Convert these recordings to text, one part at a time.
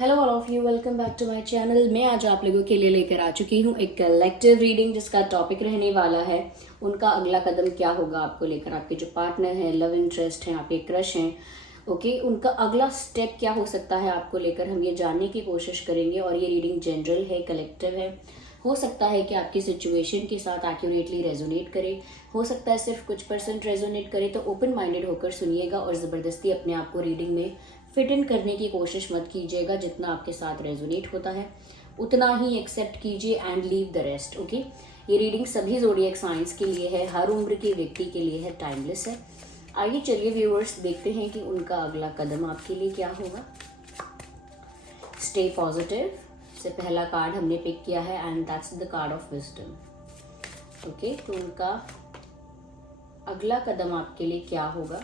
Hello all of you, welcome back to my channel. मैं आज आप लोगों के लिए लेकर आ चुकी हूँ एक कलेक्टिव रीडिंग जिसका टॉपिक रहने वाला है उनका अगला कदम क्या होगा आपको लेकर। आपके जो पार्टनर हैं, लव इंटरेस्ट हैं, आपके क्रश हैं, ओके, उनका अगला स्टेप क्या हो सकता है आपको लेकर, हम ये जानने की कोशिश करेंगे। और ये रीडिंग जनरल है, कलेक्टिव है। हो सकता है कि आपकी सिचुएशन के साथ एक्यूरेटली रेजोनेट करे, हो सकता है सिर्फ कुछ परसेंट रेजोनेट करे। तो ओपन माइंडेड होकर सुनिएगा और ज़बरदस्ती अपने आप को रीडिंग में फिट इन करने की कोशिश मत कीजिएगा। जितना आपके साथ रेजोनेट होता है उतना ही एक्सेप्ट कीजिए and leave the rest. Okay, ये रीडिंग सभी ज़ोडिएक साइंस के लिए है, हर उम्र के व्यक्ति के लिए है, टाइमलेस है। आइए चलिए व्यूअर्स, देखते हैं कि उनका अगला कदम आपके लिए क्या होगा। स्टे पॉजिटिव से पहला कार्ड हमने पिक किया है and that's the card of wisdom. Okay, तो उनका अगला कदम आपके लिए क्या होगा।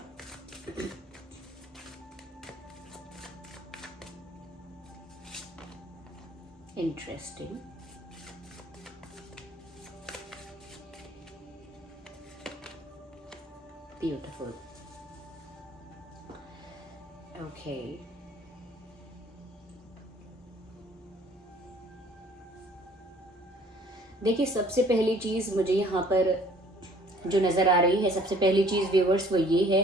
Interesting, beautiful, okay. देखिए, सबसे पहली चीज मुझे यहाँ पर जो नजर आ रही है, सबसे पहली चीज व्यूअर्स वो ये है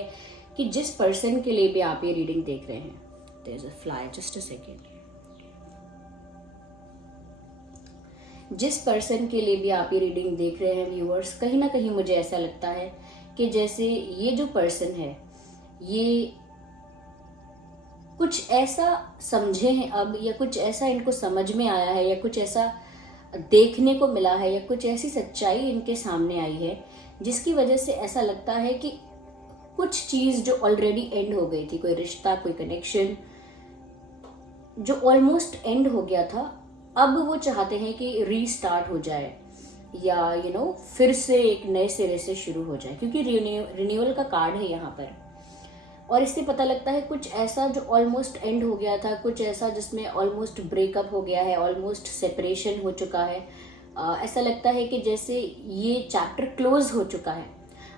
कि जिस पर्सन के लिए भी आप ये रीडिंग देख रहे हैं, there is a fly, just a second. जिस पर्सन के लिए भी आप ये रीडिंग देख रहे हैं व्यूअर्स, कहीं ना कहीं मुझे ऐसा लगता है कि जैसे ये जो पर्सन है ये कुछ ऐसा समझे हैं अब, या कुछ ऐसा इनको समझ में आया है, या कुछ ऐसा देखने को मिला है, या कुछ ऐसी सच्चाई इनके सामने आई है जिसकी वजह से ऐसा लगता है कि कुछ चीज जो ऑलरेडी एंड हो गई थी, कोई रिश्ता, कोई कनेक्शन जो ऑलमोस्ट एंड हो गया था, अब वो चाहते हैं कि रीस्टार्ट हो जाए, या फिर से एक नए सिरे से शुरू हो जाए, क्योंकि रिन्यूअल का कार्ड है यहाँ पर। और इससे पता लगता है कुछ ऐसा जो ऑलमोस्ट एंड हो गया था, कुछ ऐसा जिसमें ऑलमोस्ट ब्रेकअप हो गया है, ऑलमोस्ट सेपरेशन हो चुका है। ऐसा लगता है कि जैसे ये चैप्टर क्लोज हो चुका है,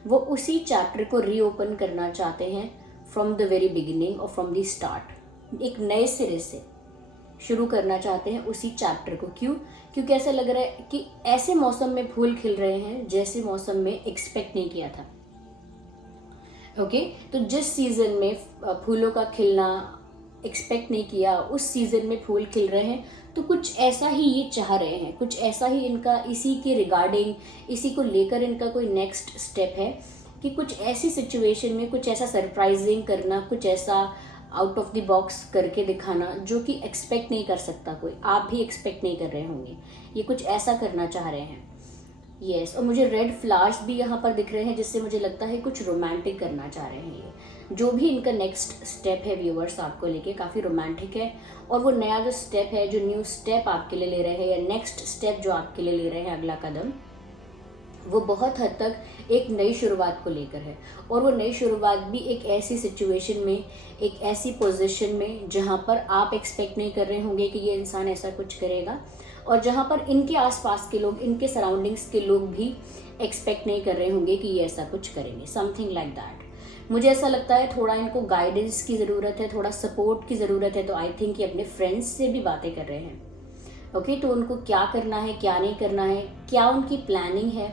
वो उसी चैप्टर को रीओपन करना चाहते हैं फ्रॉम द वेरी बिगिनिंग और फ्रॉम द स्टार्ट। एक नए सिरे से शुरू करना चाहते हैं उसी चैप्टर को। क्यों? क्योंकि ऐसा लग रहा है कि ऐसे मौसम में फूल खिल रहे हैं जैसे मौसम में एक्सपेक्ट नहीं किया था। ओके, तो जिस सीजन में फूलों का खिलना एक्सपेक्ट नहीं किया, उस सीजन में फूल खिल रहे हैं। तो कुछ ऐसा ही ये चाह रहे हैं, कुछ ऐसा ही इनका इसी के रिगार्डिंग, इसी को लेकर इनका कोई नेक्स्ट स्टेप है कि कुछ ऐसी सिचुएशन में कुछ ऐसा सरप्राइजिंग करना, कुछ ऐसा आउट ऑफ द बॉक्स करके दिखाना जो कि एक्सपेक्ट नहीं कर सकता कोई, आप भी एक्सपेक्ट नहीं कर रहे होंगे। ये कुछ ऐसा करना चाह रहे हैं। यस, और मुझे रेड फ्लावर्स भी यहाँ पर दिख रहे हैं जिससे मुझे लगता है कुछ रोमांटिक करना चाह रहे हैं ये। जो भी इनका नेक्स्ट स्टेप है व्यूअर्स आपको लेके काफ़ी रोमांटिक है। और वो नया जो स्टेप है, जो न्यू स्टेप आपके लिए ले रहे हैं, या नेक्स्ट स्टेप जो आपके लिए ले रहे हैं, अगला कदम, वो बहुत हद तक एक नई शुरुआत को लेकर है। और वो नई शुरुआत भी एक ऐसी सिचुएशन में, एक ऐसी पोजीशन में जहाँ पर आप एक्सपेक्ट नहीं कर रहे होंगे कि ये इंसान ऐसा कुछ करेगा, और जहाँ पर इनके आसपास के लोग, इनके सराउंडिंग्स के लोग भी एक्सपेक्ट नहीं कर रहे होंगे कि ये ऐसा कुछ करेंगे। Something like that. मुझे ऐसा लगता है थोड़ा इनको गाइडेंस की ज़रूरत है, थोड़ा सपोर्ट की ज़रूरत है। तो आई थिंक ये अपने फ्रेंड्स से भी बातें कर रहे हैं। ओके, तो उनको क्या करना है, क्या नहीं करना है, क्या उनकी प्लानिंग है,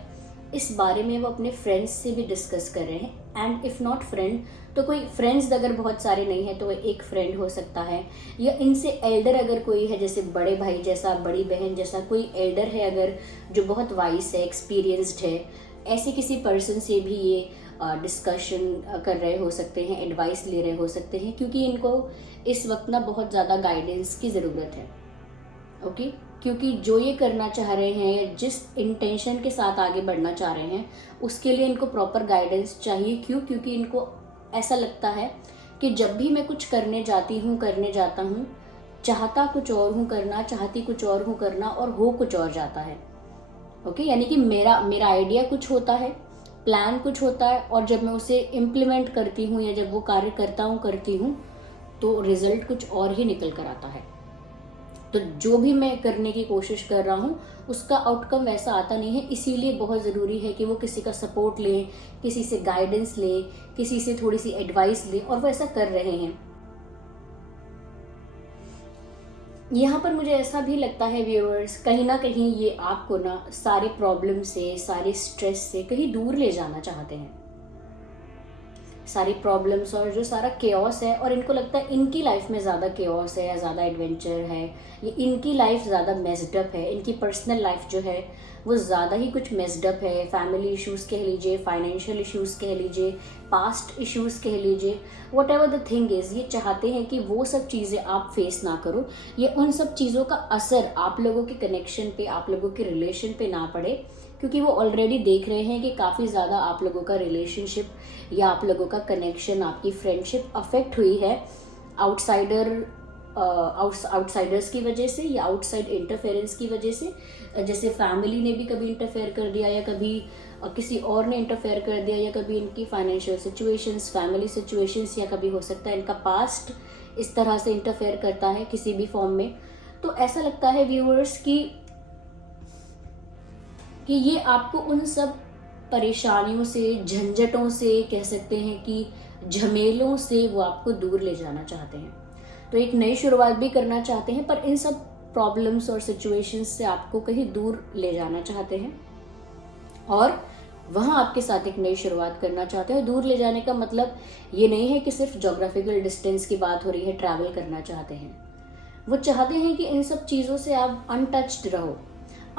इस बारे में वो अपने फ्रेंड्स से भी डिस्कस कर रहे हैं। एंड इफ़ नॉट फ्रेंड तो कोई फ्रेंड्स अगर बहुत सारे नहीं है तो एक फ्रेंड हो सकता है, या इनसे एल्डर अगर कोई है, जैसे बड़े भाई जैसा, बड़ी बहन जैसा कोई एल्डर है अगर, जो बहुत वाइस है, एक्सपीरियंस्ड है, ऐसे किसी पर्सन से भी ये डिस्कशन कर रहे हो सकते हैं, एडवाइस ले रहे हो सकते हैं, क्योंकि इनको इस वक्त ना बहुत ज़्यादा गाइडेंस की ज़रूरत है। ओके, क्योंकि जो ये करना चाह रहे हैं, जिस इंटेंशन के साथ आगे बढ़ना चाह रहे हैं, उसके लिए इनको प्रॉपर गाइडेंस चाहिए। क्यों? क्योंकि इनको ऐसा लगता है कि जब भी मैं कुछ करने जाती हूँ, करने जाता हूँ, चाहता कुछ और हूँ करना, चाहती कुछ और हूँ करना, और हो कुछ और जाता है। ओके, यानी कि मेरा आइडिया कुछ होता है, प्लान कुछ होता है, और जब मैं उसे इम्प्लीमेंट करती हूँ या जब वो कार्य करती हूँ तो रिजल्ट कुछ और ही निकल कर आता है। तो जो भी मैं करने की कोशिश कर रहा हूँ उसका आउटकम वैसा आता नहीं है। इसीलिए बहुत ज़रूरी है कि वो किसी का सपोर्ट लें, किसी से गाइडेंस लें, किसी से थोड़ी सी एडवाइस लें, और वो ऐसा कर रहे हैं। यहाँ पर मुझे ऐसा भी लगता है व्यूअर्स, कहीं ना कहीं ये आपको ना सारे प्रॉब्लम से, सारे स्ट्रेस से कहीं दूर ले जाना चाहते हैं, सारी प्रॉब्लम्स और जो सारा केओस है, और इनको लगता है इनकी लाइफ में ज़्यादा केओस है या ज़्यादा एडवेंचर है, ये इनकी लाइफ ज़्यादा मेस्ड अप है, इनकी पर्सनल लाइफ जो है वो ज़्यादा ही कुछ मेस्ड अप है। फैमिली इश्यूज़ कह लीजिए, फाइनेंशियल इश्यूज़ कह लीजिए, पास्ट इश्यूज़ कह लीजिए, what ever the thing is, ये चाहते हैं कि वो सब चीज़ें आप फेस ना करो, ये उन सब चीज़ों का असर आप लोगों के कनेक्शन पे, आप लोगों के रिलेशन पे ना पड़े, क्योंकि वो ऑलरेडी देख रहे हैं कि काफ़ी ज़्यादा आप लोगों का रिलेशनशिप या आप लोगों का कनेक्शन, आपकी फ्रेंडशिप अफेक्ट हुई है आउटसाइडर्स की वजह से या आउटसाइड इंटरफेरेंस की वजह से। जैसे फैमिली ने भी कभी इंटरफेयर कर दिया, या कभी किसी और ने इंटरफेयर कर दिया, या कभी इनकी फाइनेंशियल सिचुएशंस, फैमिली सिचुएशंस, या कभी हो सकता है इनका पास्ट इस तरह से इंटरफेयर करता है किसी भी फॉर्म में। तो ऐसा लगता है व्यूअर्स कि ये आपको उन सब परेशानियों से, झंझटों से, कह सकते हैं कि झमेलों से वो आपको दूर ले जाना चाहते हैं। तो एक नई शुरुआत भी करना चाहते हैं, पर इन सब प्रॉब्लम्स और सिचुएशंस से आपको कहीं दूर ले जाना चाहते हैं और वहाँ आपके साथ एक नई शुरुआत करना चाहते हैं। दूर ले जाने का मतलब ये नहीं है कि सिर्फ जोग्राफिकल डिस्टेंस की बात हो रही है, ट्रैवल करना चाहते हैं। वो चाहते हैं कि इन सब चीज़ों से आप अनटच्ड रहो,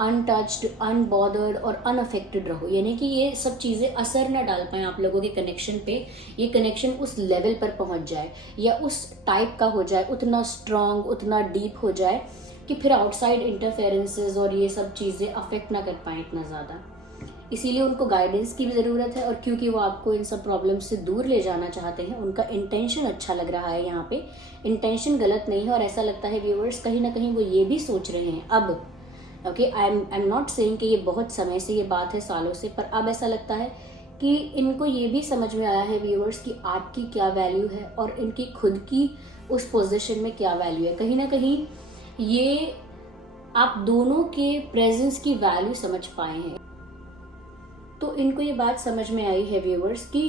अनटच्ड, अनबॉदर्ड और अनअफेक्टेड रहो, यानी कि ये सब चीज़ें असर ना डाल पाएँ आप लोगों के कनेक्शन पे। ये कनेक्शन उस लेवल पर पहुंच जाए या उस टाइप का हो जाए, उतना स्ट्रांग, उतना डीप हो जाए कि फिर आउटसाइड इंटरफेरेंसेस और ये सब चीज़ें अफेक्ट ना कर पाएँ इतना ज़्यादा। इसीलिए उनको गाइडेंस की भी ज़रूरत है, और क्योंकि वो आपको इन सब प्रॉब्लम से दूर ले जाना चाहते हैं, उनका इंटेंशन अच्छा लग रहा है, यहाँ पे इंटेंशन गलत नहीं है। और ऐसा लगता है व्यूअर्स कहीं ना कहीं वो ये भी सोच रहे हैं अब, okay, I am not saying कि ये बहुत समय से ये बात है, सालों से, पर अब ऐसा लगता है कि इनको ये भी समझ में आया है व्यूअर्स कि आपकी क्या वैल्यू है और इनकी खुद की उस पोजीशन में क्या वैल्यू है। कहीं ना कहीं ये आप दोनों के प्रेजेंस की वैल्यू समझ पाए हैं। तो इनको ये बात समझ में आई है व्यूअर्स कि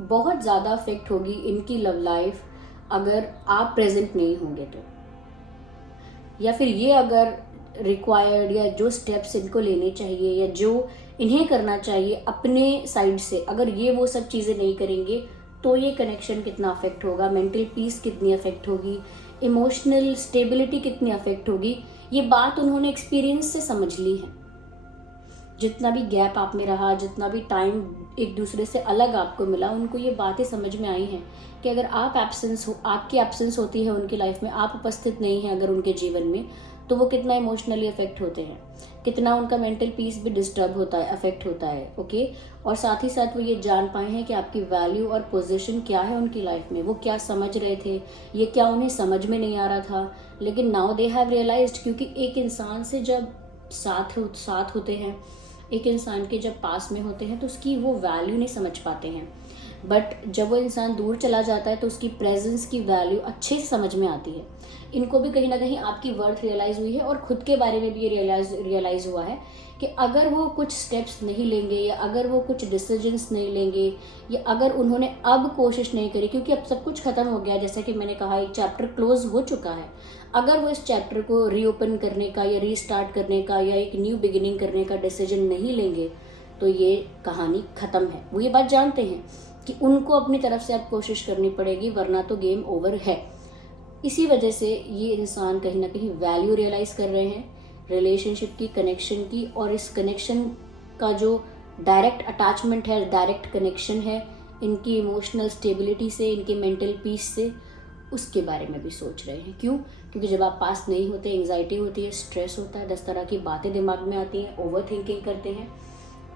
बहुत ज़्यादा अफेक्ट होगी इनकी लव लाइफ अगर आप प्रेजेंट नहीं होंगे तो, या फिर ये अगर रिक्वायर्ड या जो स्टेप्स इनको लेने चाहिए या जो इन्हें करना चाहिए अपने साइड से, अगर ये वो सब चीज़ें नहीं करेंगे तो ये कनेक्शन कितना अफेक्ट होगा, मेंटल पीस कितनी अफेक्ट होगी, इमोशनल स्टेबिलिटी कितनी अफेक्ट होगी, ये बात उन्होंने एक्सपीरियंस से समझ ली है। जितना भी गैप आप में रहा, जितना भी टाइम एक दूसरे से अलग आपको मिला, उनको ये बातें समझ में आई हैं कि अगर आप आपकी एब्सेंस होती है उनकी लाइफ में, आप उपस्थित नहीं हैं अगर उनके जीवन में, तो वो कितना इमोशनली अफेक्ट होते हैं, कितना उनका मेंटल पीस भी डिस्टर्ब होता है, अफेक्ट होता है, ओके। और साथ ही साथ वो ये जान पाए हैं कि आपकी वैल्यू और पोजीशन क्या है उनकी लाइफ में, वो क्या समझ रहे थे, ये क्या उन्हें समझ में नहीं आ रहा था, लेकिन नाउ दे हैव रियलाइज्ड। क्योंकि एक इंसान से जब साथ होते हैं, एक इंसान के जब पास में होते हैं तो उसकी वो वैल्यू नहीं समझ पाते हैं, बट जब वो इंसान दूर चला जाता है तो उसकी प्रेजेंस की वैल्यू अच्छे से समझ में आती है। इनको भी कहीं ना कहीं आपकी वर्थ रियलाइज हुई है और खुद के बारे में भी ये रियलाइज हुआ है कि अगर वो कुछ स्टेप्स नहीं लेंगे या अगर वो कुछ डिसीजंस नहीं लेंगे या अगर उन्होंने अब कोशिश नहीं करी, क्योंकि अब सब कुछ खत्म हो गया, जैसा कि मैंने कहा एक चैप्टर क्लोज हो चुका है, अगर वो इस चैप्टर को रीओपन करने का या रीस्टार्ट करने का या एक न्यू बिगिनिंग करने का डिसीजन नहीं लेंगे तो ये कहानी खत्म है। वो ये बात जानते हैं कि उनको अपनी तरफ से अब कोशिश करनी पड़ेगी, वरना तो गेम ओवर है। इसी वजह से ये इंसान कहीं ना कहीं वैल्यू रियलाइज कर रहे हैं रिलेशनशिप की, कनेक्शन की, और इस कनेक्शन का जो डायरेक्ट अटैचमेंट है, डायरेक्ट कनेक्शन है इनकी इमोशनल स्टेबिलिटी से, इनके मेंटल पीस से, उसके बारे में भी सोच रहे हैं। क्यों? क्योंकि जब आप पास नहीं होते, एंग्जाइटी होती है, स्ट्रेस होता है, 10 तरह की बातें दिमाग में आती हैं, ओवर थिंकिंग करते हैं,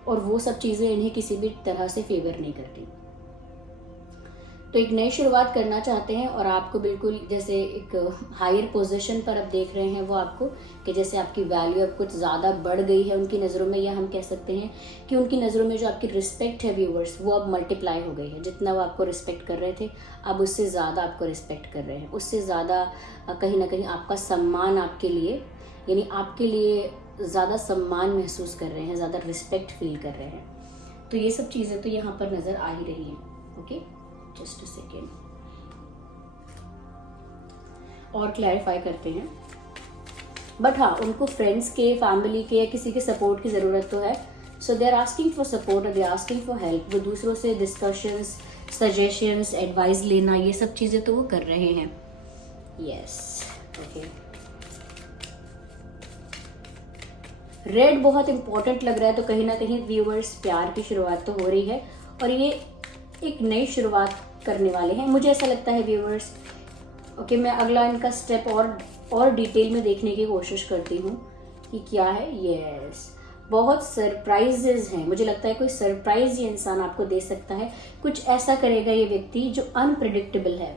और वो सब चीज़ें इन्हें किसी भी तरह से फेवर नहीं करती। तो एक नई शुरुआत करना चाहते हैं और आपको बिल्कुल जैसे एक हायर पोजीशन पर अब देख रहे हैं वो आपको, कि जैसे आपकी वैल्यू अब कुछ ज़्यादा बढ़ गई है उनकी नज़रों में, या हम कह सकते हैं कि उनकी नज़रों में जो आपकी रिस्पेक्ट है व्यूवर्स, वो अब मल्टीप्लाई हो गई है। जितना वो आपको रिस्पेक्ट कर रहे थे अब उससे ज़्यादा आपको रिस्पेक्ट कर रहे हैं, उससे ज़्यादा कहीं ना कहीं आपका सम्मान आपके लिए, यानी आपके लिए ज़्यादा सम्मान महसूस कर रहे हैं, ज़्यादा रिस्पेक्ट फील कर रहे हैं। तो ये सब चीज़ें तो यहाँ पर नज़र आ ही रही हैं। ओके, जस्ट अ सेकेंड और क्लैरिफाई करते हैं। बट हाँ, उनको फ्रेंड्स के, फैमिली के या किसी के सपोर्ट की ज़रूरत तो है। So they are asking for support और they are asking for help. वो दूसरों से डिस्कशंस, सजेशंस, एडवाइस लेना, ये सब चीज़ें तो वो कर रहे हैं। Yes, okay. रेड बहुत इंपॉर्टेंट लग रहा है, तो कहीं ना कहीं व्यूअर्स प्यार की शुरुआत तो हो रही है और ये एक नई शुरुआत करने वाले हैं, मुझे ऐसा लगता है व्यूअर्स। ओके, मैं अगला इनका स्टेप और डिटेल में देखने की कोशिश करती हूँ कि क्या है। यस, बहुत सरप्राइजेज हैं, मुझे लगता है कोई सरप्राइज ये इंसान आपको दे सकता है। कुछ ऐसा करेगा ये व्यक्ति जो अनप्रिडिक्टेबल है,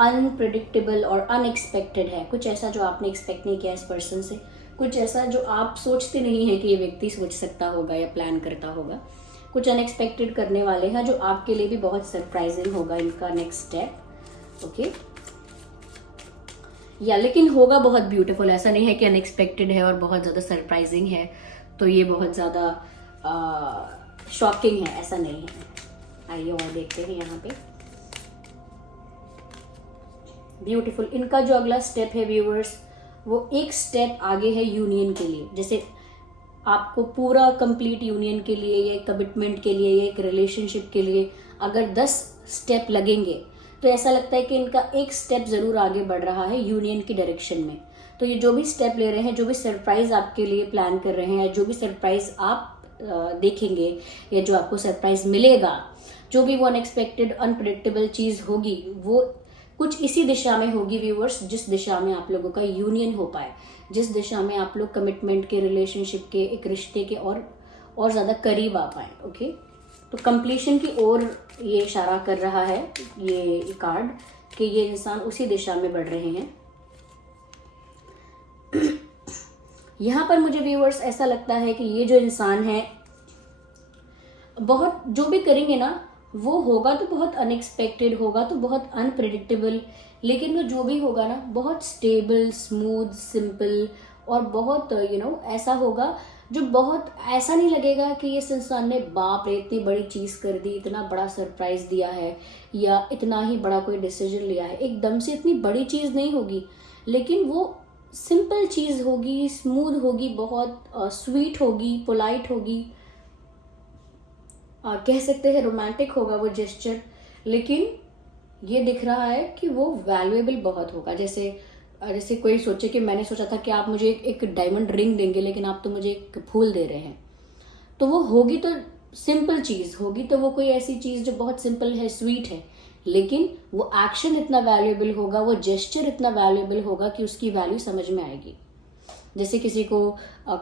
अनप्रिडिक्टेबल और अनएक्सपेक्टेड है। कुछ ऐसा जो आपने एक्सपेक्ट नहीं किया इस पर्सन से, कुछ ऐसा जो आप सोचते नहीं है कि ये व्यक्ति सोच सकता होगा या प्लान करता होगा। कुछ अनएक्सपेक्टेड करने वाले हैं जो आपके लिए भी बहुत सरप्राइजिंग होगा इनका नेक्स्ट स्टेप। ओके, या लेकिन होगा बहुत ब्यूटीफुल। ऐसा नहीं है कि अनएक्सपेक्टेड है और बहुत ज़्यादा सरप्राइजिंग है तो ये बहुत ज़्यादा शॉकिंग है, ऐसा नहीं है। आइए और देखते हैं यहाँ पे। ब्यूटीफुल। इनका जो अगला स्टेप है व्यूअर्स, वो एक स्टेप आगे है यूनियन के लिए। जैसे आपको पूरा कंप्लीट यूनियन के लिए या कमिटमेंट के लिए या एक रिलेशनशिप के लिए अगर 10 स्टेप लगेंगे तो ऐसा लगता है कि इनका एक स्टेप ज़रूर आगे बढ़ रहा है यूनियन की डायरेक्शन में। तो ये जो भी स्टेप ले रहे हैं, जो भी सरप्राइज आपके लिए प्लान कर रहे हैं, जो भी सरप्राइज आप देखेंगे या जो आपको सरप्राइज मिलेगा, जो भी वो अनएक्सपेक्टेड अनप्रिडिक्टेबल चीज़ होगी, वो कुछ इसी दिशा में होगी व्यूअर्स, जिस दिशा में आप लोगों का यूनियन हो पाए, जिस दिशा में आप लोग कमिटमेंट के, रिलेशनशिप के, एक रिश्ते के और ज़्यादा करीब आ पाए। ओके, तो कंप्लीशन की ओर ये इशारा कर रहा है ये कार्ड कि ये इंसान उसी दिशा में बढ़ रहे हैं। यहाँ पर मुझे व्यूअर्स ऐसा लगता है कि ये जो इंसान है, बहुत जो भी करेंगे ना वो होगा तो बहुत अनएक्सपेक्टेड होगा, तो बहुत अनप्रिडिक्टेबल, लेकिन वो जो भी होगा ना बहुत स्टेबल, स्मूथ, सिंपल और बहुत ऐसा होगा जो बहुत ऐसा नहीं लगेगा कि इस इंसान ने बाप रे इतनी बड़ी चीज़ कर दी, इतना बड़ा सरप्राइज दिया है या इतना ही बड़ा कोई डिसीजन लिया है। एकदम से इतनी बड़ी चीज़ नहीं होगी, लेकिन वो सिंपल चीज़ होगी, स्मूथ होगी, बहुत स्वीट होगी, पोलाइट होगी, कह सकते हैं रोमांटिक होगा वो जेस्चर। लेकिन ये दिख रहा है कि वो वैल्यूएबल बहुत होगा। जैसे कोई सोचे कि मैंने सोचा था कि आप मुझे एक डायमंड रिंग देंगे, लेकिन आप तो मुझे एक फूल दे रहे हैं। तो वो होगी तो सिंपल चीज़ होगी, तो वो कोई ऐसी चीज़ जो बहुत सिंपल है, स्वीट है, लेकिन वो एक्शन इतना वैल्यूएबल होगा, वो जेस्चर इतना वैल्यूएबल होगा कि उसकी वैल्यू समझ में आएगी। जैसे किसी को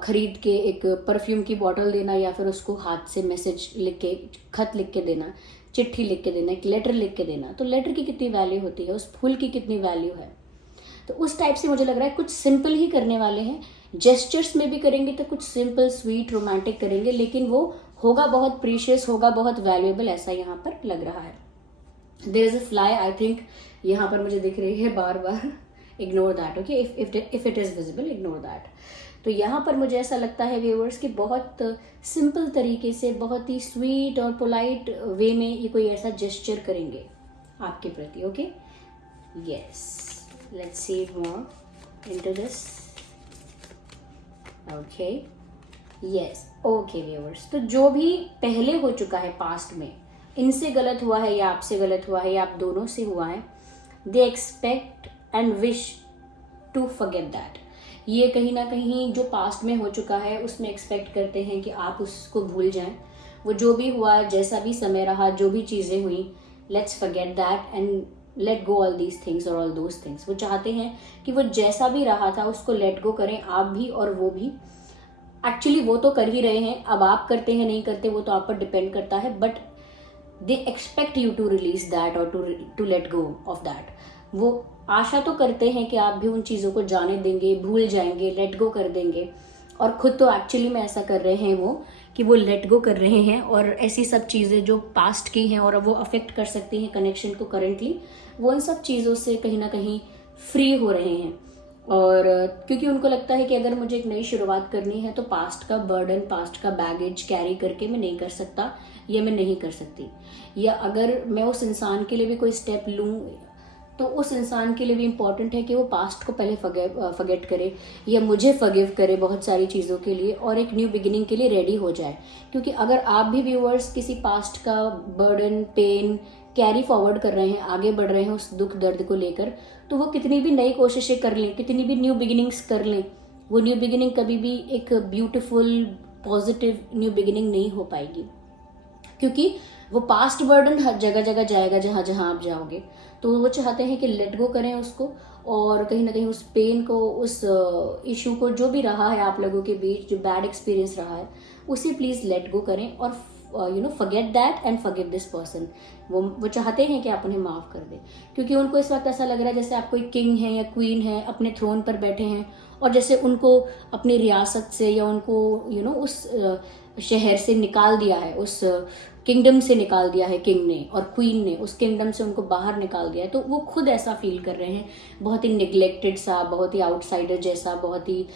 खरीद के एक परफ्यूम की बॉटल देना या फिर उसको हाथ से मैसेज लिख के, खत लिख के देना, चिट्ठी लिख के देना, एक लेटर लिख के देना, तो लेटर की कितनी वैल्यू होती है, उस फूल की कितनी वैल्यू है। तो उस टाइप से मुझे लग रहा है कुछ सिंपल ही करने वाले हैं। जेस्चर्स में भी करेंगे तो कुछ सिंपल, स्वीट, रोमांटिक करेंगे, लेकिन वो होगा बहुत प्रीशियस, होगा बहुत वैल्यूएबल, ऐसा यहाँ पर लग रहा है। There is a fly, I think यहाँ पर मुझे दिख रही है बार बार। Ignore that, okay, if it is visible, ignore that. तो यहाँ पर मुझे ऐसा लगता है व्यूअर्स कि बहुत सिंपल तरीके से, बहुत ही स्वीट और पोलाइट वे में ये कोई ऐसा जेस्चर करेंगे आपके प्रति। Okay, yes, let's see more into this. Okay, yes, okay viewers, तो जो भी पहले हो चुका है पास्ट में, इनसे गलत हुआ है या आपसे गलत हुआ है या आप दोनों से हुआ है, they expect and wish to forget that. ये कहीं ना कहीं जो पास्ट में हो चुका है उसमें एक्सपेक्ट करते हैं कि आप उसको भूल जाएं। वो जो भी हुआ, जैसा भी समय रहा, जो भी चीज़ें हुई, let's forget that and let go all these things और ऑल दोज थिंग्स। वो चाहते हैं कि वो जैसा भी रहा था उसको लेट गो करें, आप भी और वो भी। एक्चुअली वो तो कर ही रहे हैं, अब आप करते हैं नहीं करते वो तो आप पर डिपेंड करता है, but they expect you to release that और to let go of that. वो आशा तो करते हैं कि आप भी उन चीज़ों को जाने देंगे, भूल जाएंगे, लेट गो कर देंगे, और खुद तो एक्चुअली में ऐसा कर रहे हैं वो कि वो लेट गो कर रहे हैं। और ऐसी सब चीज़ें जो पास्ट की हैं और वो अफेक्ट कर सकती हैं कनेक्शन को करेंटली, वो उन सब चीज़ों से कहीं ना कहीं फ्री हो रहे हैं। और क्योंकि उनको लगता है कि अगर मुझे एक नई शुरुआत करनी है तो पास्ट का बर्डन, पास्ट का बैगेज कैरी करके मैं नहीं कर सकता, या मैं नहीं कर सकती, या अगर मैं उस इंसान के लिए भी कोई स्टेप लूँ तो उस इंसान के लिए भी इम्पॉर्टेंट है कि वो पास्ट को पहले फॉरगेट करे या मुझे फॉरगिव करे बहुत सारी चीज़ों के लिए, और एक न्यू बिगिनिंग के लिए रेडी हो जाए। क्योंकि अगर आप भी व्यूअर्स किसी पास्ट का बर्डन, पेन कैरी फॉरवर्ड कर रहे हैं, आगे बढ़ रहे हैं उस दुख दर्द को लेकर, तो वो कितनी भी नई कोशिशें कर लें, कितनी भी न्यू बिगिनिंग्स कर लें, वो न्यू बिगिनिंग कभी भी एक ब्यूटीफुल पॉजिटिव न्यू बिगिनिंग नहीं हो पाएगी। क्योंकि वो पास्ट बर्डन हर जगह जगह जाएगा जहाँ जहाँ आप जाओगे। तो वो चाहते हैं कि लेट गो करें उसको, और कहीं ना कहीं उस पेन को, उस इशू को, जो भी रहा है आप लोगों के बीच, जो बैड एक्सपीरियंस रहा है, उसे प्लीज लेट गो करें और forget that and forgive this person. वो चाहते हैं कि आप उन्हें माफ कर दें, क्योंकि उनको इस वक्त ऐसा लग रहा है जैसे आप कोई किंग है या क्वीन है, अपने थ्रोन पर बैठे हैं, और जैसे उनको अपनी रियासत से या उनको उस शहर से निकाल दिया है, उस किंगडम से निकाल दिया है किंग ने और क्वीन ने, उस किंगडम से उनको बाहर निकाल दिया है। तो वो खुद ऐसा फील कर रहे हैं, बहुत ही निगलेक्टेड सा, बहुत ही आउटसाइडर जैसा, बहुत ही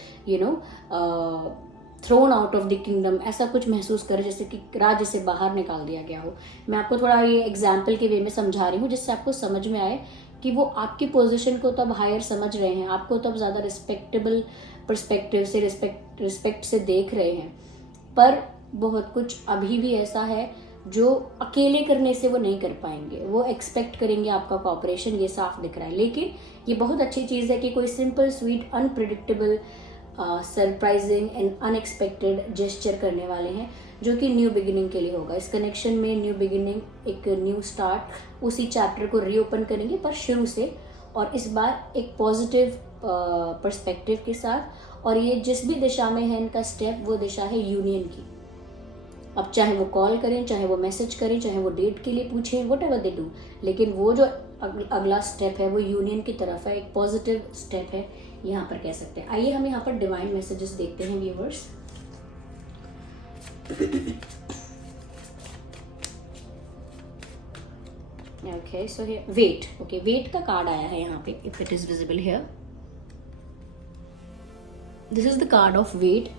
thrown out of the kingdom, ऐसा कुछ महसूस करे जैसे कि राज्य से बाहर निकाल दिया गया हो। मैं आपको थोड़ा ये एग्जाम्पल के वे में समझा रही हूँ जिससे आपको समझ में आए कि वो आपकी पोजीशन को तो अब हायर समझ रहे हैं, आपको तो अब ज़्यादा रिस्पेक्टेबल पर्सपेक्टिव से, रिस्पेक्ट से देख रहे हैं। पर बहुत कुछ अभी भी ऐसा है जो अकेले करने से वो नहीं कर पाएंगे, वो एक्सपेक्ट करेंगे आपका कोऑपरेशन, ये साफ दिख रहा है। लेकिन ये बहुत अच्छी चीज़ है कि कोई simple, sweet, unpredictable, surprising and unexpected gesture करने वाले हैं, जो कि न्यू बिगिनिंग के लिए होगा। इस कनेक्शन में न्यू बिगिनिंग, एक न्यू स्टार्ट, उसी चैप्टर को रीओपन करेंगे पर शुरू से, और इस बार एक पॉजिटिव पर्सपेक्टिव के साथ। और ये जिस भी दिशा में है इनका स्टेप, वो दिशा है यूनियन की। अब चाहे वो कॉल करें, चाहे वो मैसेज करें, चाहे वो डेट के लिए पूछें, वट एवर दे डू, लेकिन वो जो अगला स्टेप है वो यूनियन की तरफ है, एक पॉजिटिव स्टेप है, यहाँ पर कह सकते हैं। आइए हम यहाँ पर डिवाइन मैसेजेस देखते हैं viewers. Okay, so wait, okay, wait का कार्ड आया है यहाँ पे, if it is visible here, this is the card of wait.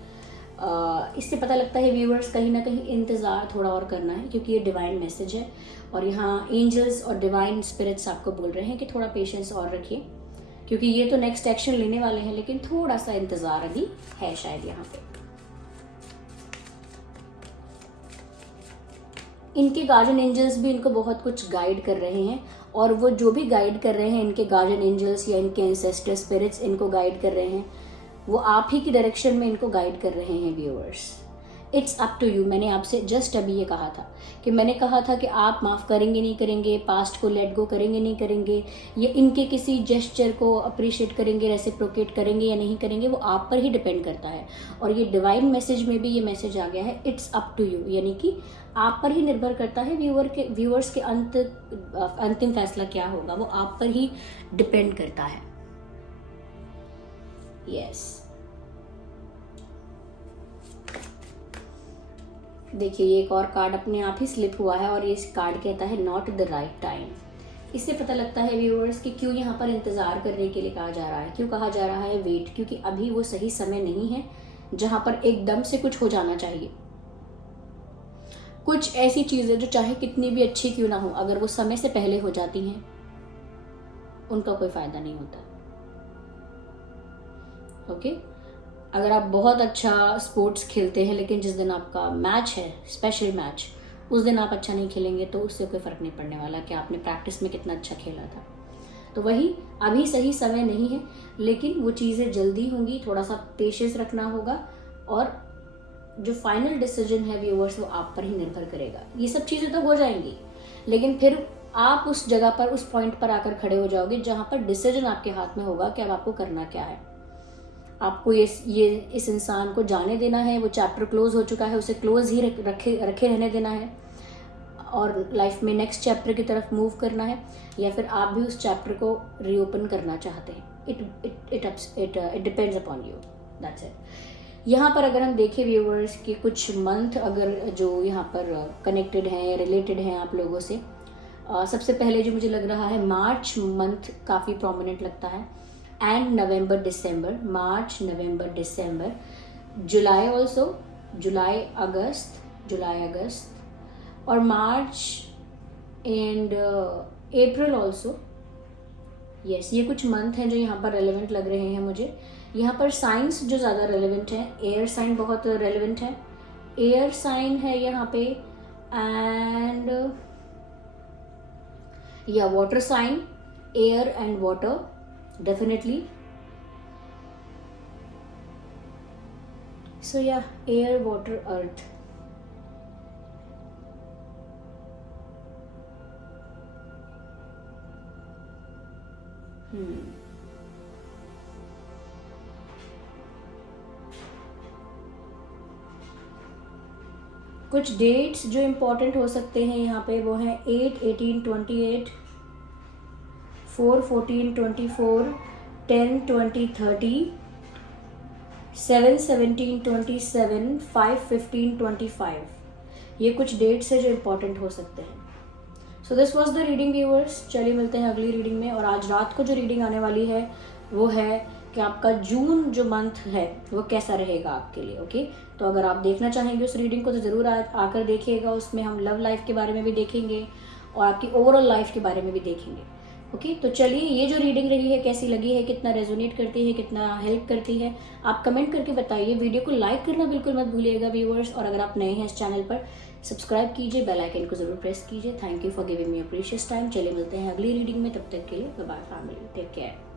इससे पता लगता है व्यूअर्स कहीं ना कहीं इंतज़ार थोड़ा और करना है, क्योंकि ये डिवाइन मैसेज है और यहाँ एंजल्स और डिवाइन स्पिरिट्स आपको बोल रहे हैं कि थोड़ा पेशेंस और रखिए, क्योंकि ये तो नेक्स्ट एक्शन लेने वाले हैं, लेकिन थोड़ा सा इंतज़ार अभी है शायद यहाँ पे। इनके गार्डियन एंजल्स भी इनको बहुत कुछ गाइड कर रहे हैं, और वो जो भी गाइड कर रहे हैं, इनके गार्डियन एंजल्स या इनके एंसेस्टर स्पिरिट्स इनको गाइड कर रहे हैं, वो आप ही की डायरेक्शन में इनको गाइड कर रहे हैं viewers. It's up to you. मैंने आपसे जस्ट अभी ये कहा था कि आप माफ़ करेंगे नहीं करेंगे, पास्ट को लेट गो करेंगे नहीं करेंगे, या इनके किसी जेस्चर को अप्रिशिएट करेंगे, रेसिप्रोकेट करेंगे या नहीं करेंगे, वो आप पर ही डिपेंड करता है। और ये डिवाइन मैसेज में भी ये मैसेज आ गया है, इट्स अप टू यू, यानी कि आप पर ही निर्भर करता है। व्यूअर्स के अंतिम फैसला क्या होगा वो आप पर ही डिपेंड करता है। यस, देखिए ये एक और कार्ड अपने आप ही स्लिप हुआ है, और ये कार्ड कहता है नॉट द राइट टाइम। इससे पता लगता है व्यूअर्स कि क्यों यहाँ पर इंतजार करने के लिए कहा जा रहा है, क्यों कहा जा रहा है वेट, क्योंकि अभी वो सही समय नहीं है जहां पर एकदम से कुछ हो जाना चाहिए। कुछ ऐसी चीजें जो चाहे कितनी भी अच्छी क्यों ना हो, अगर वो समय से पहले हो जाती हैं, उनका कोई फायदा नहीं होता। ओके, अगर आप बहुत अच्छा स्पोर्ट्स खेलते हैं, लेकिन जिस दिन आपका मैच है, स्पेशल मैच, उस दिन आप अच्छा नहीं खेलेंगे, तो उससे कोई फर्क नहीं पड़ने वाला कि आपने प्रैक्टिस में कितना अच्छा खेला था। तो वही, अभी सही समय नहीं है, लेकिन वो चीज़ें जल्दी होंगी, थोड़ा सा पेशेंस रखना होगा, और जो फाइनल डिसीजन है व्यूअर्स वो आप पर ही निर्भर करेगा। ये सब चीज़ें तो हो जाएंगी, लेकिन फिर आप उस जगह पर, उस पॉइंट पर आकर खड़े हो जाओगे जहाँ पर डिसीजन आपके हाथ में होगा कि अब आपको करना क्या है। आपको इस इंसान को जाने देना है, वो चैप्टर क्लोज हो चुका है, उसे क्लोज ही रखे रहने देना है और लाइफ में नेक्स्ट चैप्टर की तरफ मूव करना है, या फिर आप भी उस चैप्टर को रीओपन करना चाहते हैं। It depends upon you, that's it. यहाँ पर अगर हम देखें व्यूअर्स कि कुछ मंथ अगर जो यहाँ पर कनेक्टेड हैं, रिलेटेड हैं आप लोगों से, सबसे पहले जो मुझे लग रहा है मार्च मंथ काफ़ी प्रोमिनेंट लगता है, and November December, March November December, July also, जुलाई अगस्त, और मार्च एंड अप्रैल ऑल्सो, यस, ये कुछ मंथ हैं जो यहाँ पर रेलेवेंट लग रहे हैं मुझे। यहाँ पर साइंस जो ज़्यादा रेलेवेंट हैं, एयर साइन बहुत रेलेवेंट है, एयर साइन है यहाँ पे, एंड या water sign, air and water definitely. So या एयर, वाटर, अर्थ। कुछ डेट्स जो इम्पोर्टेंट हो सकते हैं यहाँ पे वो हैं 8/18/28, 4/14/24, 10/20/30, 7/17/27, 5/15/25। ये कुछ डेट्स है जो इम्पोर्टेंट हो सकते हैं। So this was the reading viewers. चलिए मिलते हैं अगली रीडिंग में। और आज रात को जो रीडिंग आने वाली है वो है कि आपका जून जो मंथ है वो कैसा रहेगा आपके लिए। ओके, तो अगर आप देखना चाहेंगे उस रीडिंग को तो ज़रूर आकर देखिएगा। उसमें हम लव लाइफ के बारे में भी देखेंगे और आपकी ओवरऑल लाइफ के बारे में भी देखेंगे। ओके, तो चलिए, ये जो रीडिंग रही है कैसी लगी है, कितना रेजोनेट करती है, कितना हेल्प करती है, आप कमेंट करके बताइए। वीडियो को लाइक करना बिल्कुल मत भूलिएगा व्यूअर्स। और अगर आप नए हैं इस चैनल पर, सब्सक्राइब कीजिए, बेल आइकन को जरूर प्रेस कीजिए। Thank you for giving me a precious time. चलिए मिलते हैं अगली रीडिंग में, तब तक के लिए bye bye family, take care.